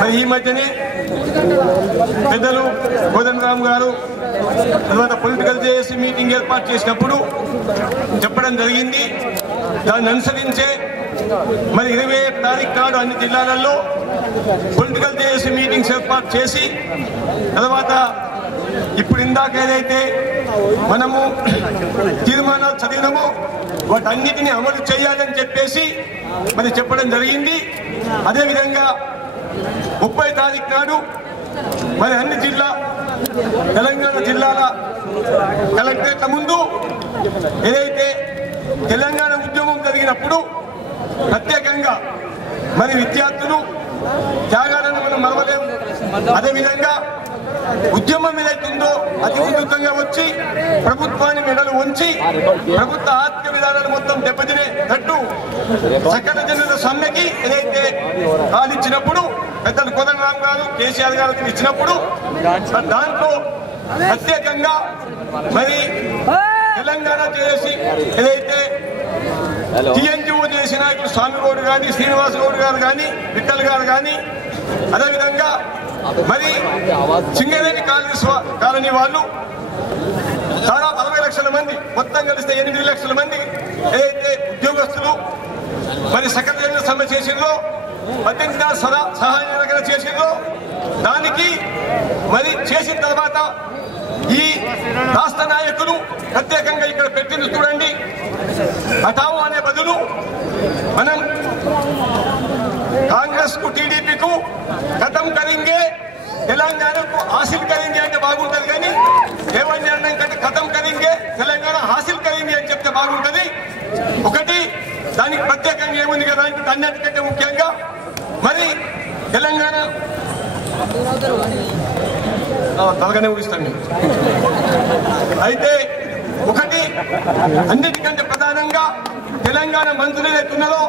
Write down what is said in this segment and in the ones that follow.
మరి ఈ మధ్యనే పెద్దలు కోదండరామ్ గారు తర్వాత పొలిటికల్ జేఏసీ మీటింగ్ ఏర్పాటు చేసినప్పుడు చెప్పడం జరిగింది. దాన్ని అనుసరించే మరి 27 తారీఖు నాడు అన్ని జిల్లాలలో పొలిటికల్ జేఏసీ మీటింగ్స్ ఏర్పాటు చేసి తర్వాత ఇప్పుడు ఇందాక ఏదైతే మనము తీర్మానాలు చదివినామో వాటన్నిటిని అమలు చేయాలని చెప్పేసి మరి చెప్పడం జరిగింది. అదేవిధంగా 30 తారీఖు నాడు మరి అన్ని తెలంగాణ జిల్లాల కలెక్టరేట్ల ముందు ఏదైతే తెలంగాణ ఉద్యమం జరిగినప్పుడు ప్రత్యేకంగా మరి విద్యార్థులు త్యాగాలను మనం మరవలేము. అదేవిధంగా ఉద్యమం ఏదైతుందో అతి ఉధృతంగా వచ్చి ప్రభుత్వాన్ని మెడలు ఉంచి ప్రభుత్వ ఆర్థిక విధానాలు మొత్తం దెబ్బతినేటట్టు సకల జనుల సమ్మెకి ఏదైతే ఇచ్చినప్పుడు పెద్దలు కోదండరామ్ గారు కేసీఆర్ గారు ఇచ్చినప్పుడు దాంట్లో ప్రత్యేకంగా మరి తెలంగాణ చేసి ఏదైతే టీఎన్జిఓ చేసిన నాయకులు స్వామి గౌడ్ కానీ శ్రీనివాస్ గౌడ్ గారు కానీ విఠల్ గారు కానీ అదేవిధంగా మరి సింగరేణి కాలనీ వాళ్ళు దాదాపు 60 లక్షల మంది మొత్తం కలిస్తే 8 లక్షల మంది ఏదైతే ఉద్యోగస్తులు మరి సెక్రటరీ సమ్మె చేసిందో 18 సహాయ నిరాకరణ చేసిందో దానికి మరి చేసిన తర్వాత ఈ రాష్ట్ర నాయకులు ప్రత్యేకంగా ఇక్కడ పెట్టింది చూడండి. హఠావు అనే బదులు మనం కాంగ్రెస్ కు టీడీపీ కు ఖతం కరింగే తెలంగాణకు హాసిల్ కరింగే అంటే బాగుంటది. కానీ ఏమని అన్నం కంటే ఖతం కరింగే తెలంగాణ హాసిల్ కరింగే అని చెప్తే బాగుంటది. ఒకటి దానికి ప్రత్యేకంగా ఏముంది కదా అంటే అన్నిటికంటే ముఖ్యంగా మరి తెలంగాణ తలగానే ఊహిస్తాను. అయితే ఒకటి అన్నిటికంటే ప్రధానంగా తెలంగాణ మంత్రులు ఏదైతున్నారో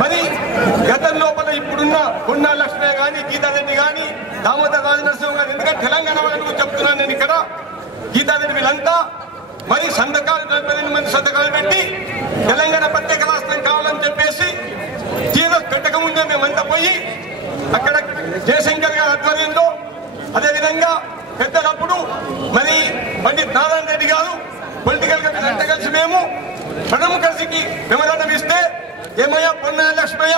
మరి గతం లోపల ఇప్పుడున్న కొన్నా లక్ష్మయ్య కానీ గీతారెడ్డి కానీ దామోదర్ రాజనరసింహ గారు ఎందుకంటే తెలంగాణ వాళ్ళని చెప్తున్నాను నేను ఇక్కడ గీతారెడ్డి వీళ్ళంతా మరి సంతకాలు 42 మంది సంతకాలు పెట్టి తెలంగాణ ప్రత్యేక రాష్ట్రం కావాలని చెప్పేసి తీరా పెట్టకముందే మేమంతా పోయి అక్కడ జయశంకర్ గారి ఆధ్వర్యంలో అదేవిధంగా పెద్దలప్పుడు మరి పండిత్ నారాయణ రెడ్డి గారు పొలిటికల్ గా వీళ్ళంతా కలిసి మేము ప్రణం కలిసికి మెమరాండం ఇస్తే ఏమయ్యా పొన్నా లక్ష్మయ్య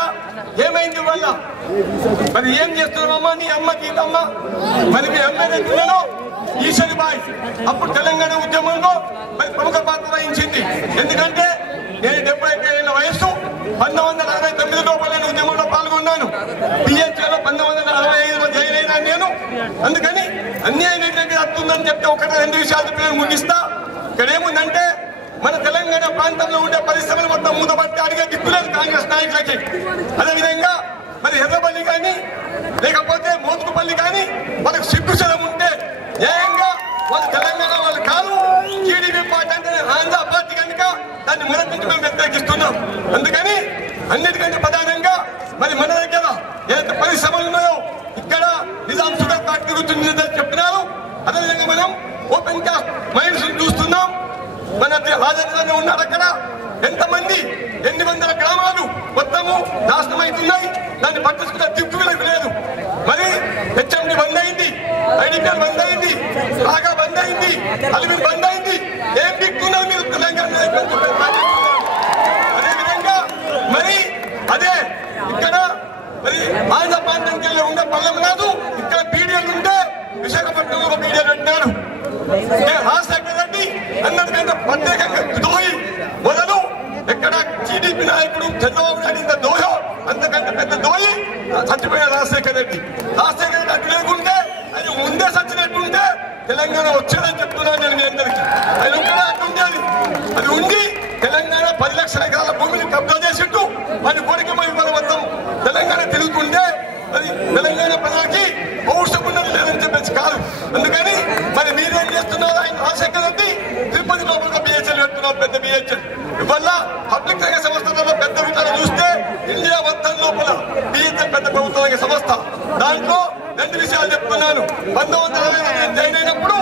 ఏమైంది వల్ల మరి ఏం చేస్తున్నామమ్మా నీ అమ్మ గీతమ్మ మరి మీ అమ్మాయిలో ఈశ్వరిబాయ్ అప్పుడు తెలంగాణ ఉద్యమంలో మరి ప్రముఖ పాత్ర వహించింది. ఎందుకంటే నేను 71 ఏళ్ల వయస్సు 1969 లోపల నేను ఉద్యమంలో పాల్గొన్నాను. పిహెచ్లో 1965లో జైలు అయినా నేను. అందుకని అన్యాయం ఏంటంటే వస్తుందని చెప్తే 1-2 విషయాలు నేను ముగిస్తా. ఇక్కడ ఏముందంటే మన తెలంగాణ ప్రాంతంలో ఉండే పరిశ్రమలు మొత్తం మూతపట్టి అడిగే దిక్కులేదు కాంగ్రెస్ నాయకులకి. అదేవిధంగా మరి ఎర్రబల్లి కానీ లేకపోతే మోతుకుపల్లి కానీ మనకు సిగ్గుశలం ఉంటే న్యాయంగా వాళ్ళు తెలంగాణ వాళ్ళు కాదు. టీడీపీ పార్టీ అంటే ఆంధ్ర పార్టీ కనుక దాన్ని మొదటి నుంచి మేము వ్యతిరేకిస్తున్నాం. అందుకని అన్నిటికంటే ప్రధానంగా మరి మన దగ్గర ఏదైతే పరిశ్రమలు ఉన్నాయో ఇక్కడ నిజాం షుగర్ ఫ్యాక్టరీ గురించి చెప్తున్నారు. అదేవిధంగా మనం ఓపెన్ కాస్ట్ మైన్స్ చూస్తున్నాం. మన రాజధానిలో ఉన్నారు. అక్కడ ఎంతమంది 800 గ్రామాలు మొత్తము నాశనం అవుతున్నాయి. దాన్ని పట్టించుకున్న దిక్కు లేదు. మరి హెచ్ఎండి బంద్ అయింది, ఐడిపిఎల్ బంద్ అయింది, బాగా బంద్ అయింది, అలిమిన్ బంద్ అయింది. ఏం దిక్కున్నారు మీరు తెలంగాణ? అదేవిధంగా మరి అదే ఇక్కడ మరి ఆంధ్ర ప్రాంతానికి ఉండే పల్లెం కాదు, ఇక్కడ పీడిఎల్ ఉంటే విశాఖపట్నంలో ఒక పీడిఎల్ పెట్టినారు. రాజశేఖర రెడ్డి అన్నట్టుగా ప్రత్యేకంగా దోహి మొదలు ఎక్కడ టీడీపీ నాయకుడు చంద్రబాబు నాయుడు ఇంత దోహో అంతకంటే పెద్ద దోహి చచ్చిపోయిన రాజశేఖర రెడ్డి. రాజశేఖర రెడ్డి అటు లేకుంటే అది ముందే చచ్చినట్టుంటే తెలంగాణ వచ్చేదని చెప్తున్నాను నేను మీ అందరికీ. అది ఒక్కడే అట్టుండేది. అది ఉండి తెలంగాణ 10 లక్షల ఎకరాల భూమిని కబ్జా చేసిట్టు మన కోరిక మొత్తం తెలంగాణ తిరుగుతుంటే అది తెలంగాణ ప్రజలకి పౌరుషమున్నది లేదని చెప్పేసి కాదు. అందుకని మరి మీరేం చేస్తున్నారు? ఆయన రాజశేఖర రెడ్డి తిరుపతి లోపల బిహెచ్ఎల్ పెడుతున్నారు, పెద్ద బిహెచ్ఎల్. ఇవల్ల పబ్లిక్ రంగ సంస్థలలో పెద్ద విధానం చూస్తే ఇండియా మొత్తం లోపల బిహెచ్ఎల్ పెద్ద ప్రభుత్వ రంగ సంస్థ. దాంట్లో 2 విషయాలు చెప్తున్నాను. 1960 జాయిన్ అయినప్పుడు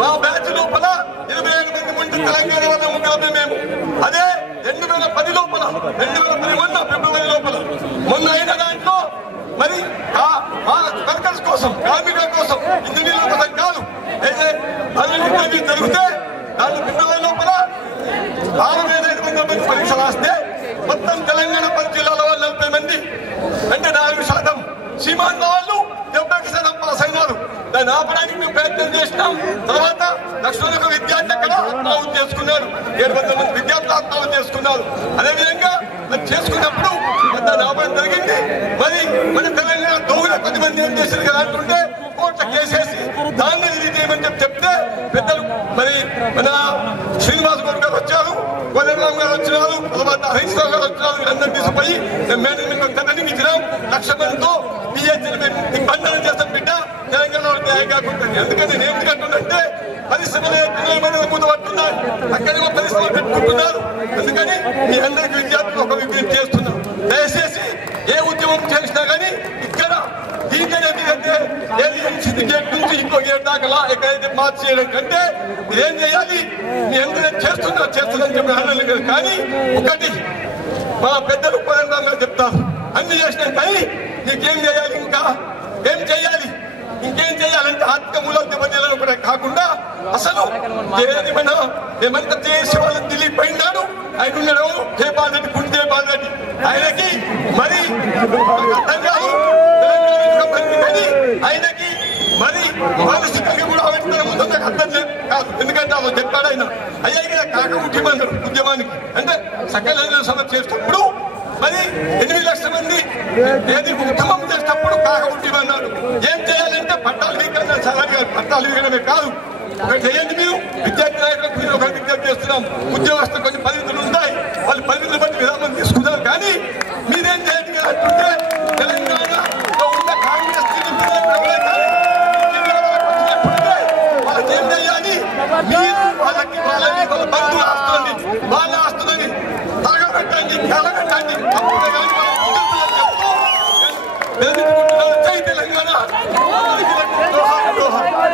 మా బ్యాచ్ లోపల 27 మంది ఉంటే తెలంగాణ వల్ల ముగ్గురమే మేము. అదే 2010 లోపల 2010 మొన్న ఫిబ్రవరి లోపల మొన్న అయిన దాంట్లో మరి వర్కర్స్ కోసం, కార్మికుల కోసం, ఇంజనీర్ల కోసం కాదు. అయితే అది జరిగితే దాని ఫిబ్రవరి లోపల 6500 మంది పరీక్ష రాస్తే మొత్తం తెలంగాణ 10 జిల్లాల వాళ్ళు 40 మంది అంటే 4%. సీమాంధ్ర వాళ్ళు 70% పాస్ అయినారు. దాన్ని ఆపడానికి మేము ప్రయత్నం చేసినాం. తర్వాత లక్షలకు విద్యార్థి అక్కడ ఆత్మహత్య చేసుకున్నారు. 700 మంది విద్యార్థులు ఆత్మహత్య చేసుకున్నారు. అదేవిధంగా అది చేసుకున్నప్పుడు దాన్ని ఆపడం జరిగింది. మరి మన తెలంగాణ దోగుల 10 మంది ఏం చేశారు కదా అంటుంటే కోర్టుల కేసేసి దాన్ని రిలీజ్ చేయమని చెప్తే పెద్దలు మరి మన శ్రీనివాస్ గౌడ్ గారు వచ్చారు, కోదండరామ్ గారు వచ్చినారు, తర్వాత హరీష్ రావు గారు వచ్చినారు. వీళ్ళందరూ తీసుకుపోయి మేనేజ్మెంట్ కథని ఇచ్చినాం. 1,00,000 మందితో బంధనం చేస్తాం బిడ్డ తెలంగాణ కాకుండా. ఎందుకంటే నేను ఎందుకంటుందంటే పరిశ్రమలు మూతపడుతున్నాయి, అక్కడేమో పరిశ్రమలు పెట్టుకుంటున్నారు. అందుకని మీ అందరికీ విద్యార్థులు ఒక విజ్ఞప్తి చేస్తున్నాం. దయచేసి ఏ ఉద్యమం చేసినా కానీ ఇక్కడ దీనికంటే గేట్ నుంచి ఇంకో గేట్ దాకా ఎక్కడైతే మార్చి చేయడం కంటే మీరేం చేయాలి, మీ అందరూ చేస్తున్నారని చెప్పి అన్నారు. కానీ ఒకటి మా పెద్దలు కోదండరామ్ గారు చెప్తారు, అన్ని చేసినాం కానీ నీకేం చేయాలి, ఇంకా ఏం చేయాలి, ఇంకేం చేయాలంటే ఆర్థిక మూలాలు దెబ్బతీయాలని కూడా కాకుండా అసలు ఏమంతా చేసి వాళ్ళు ఢిల్లీ పోయినాడు. ఆయన ఉన్నాడు జయపాల్ రెడ్డి, జయపాల్ రెడ్డి, ఆయనకి మరి అర్థం కాదు కానీ ఆయనకి మరి మానసికంగా కూడా నాకు అర్థం కాదు. ఎందుకంటే అలా చెప్పాడు ఆయన. అయ్యా ఇక్కడ కాకముఖ్యమన్నాడు ఉద్యమానికి. అంటే సకల సభ చేసినప్పుడు మరి 8 లక్షల మంది ఏది ఉద్యమం చేసినప్పుడు కాకముఖ్యమన్నాడు. ఏం చేయాలంటే పట్టాలు వీకన్నా సలహా పట్టాలు వీకడమే కాదు, ఒకటి చేయండి. మీరు విద్యార్థి నాయకులకు మీరు ఒక విజ్ఞప్తి చేస్తున్నాం. ఉద్యోగస్తులు కొన్ని పరిమితులు ఉంటాయి, వాళ్ళు పరిమితులు బట్టి విధానం తీసుకున్నారు. కానీ మీరేం చేయండి అంటుంటే తెలంగాణలో ఉన్న కాంగ్రెస్ వాళ్ళకి ఏం చేయాలి, మీరు వాళ్ళకి వాళ్ళ బంధువుల ఆస్తులని వాళ్ళ ఆస్తులని తలగబెట్టండి, కలగబెట్టండి. అప్పుడే కానీ జై తెలంగాణ.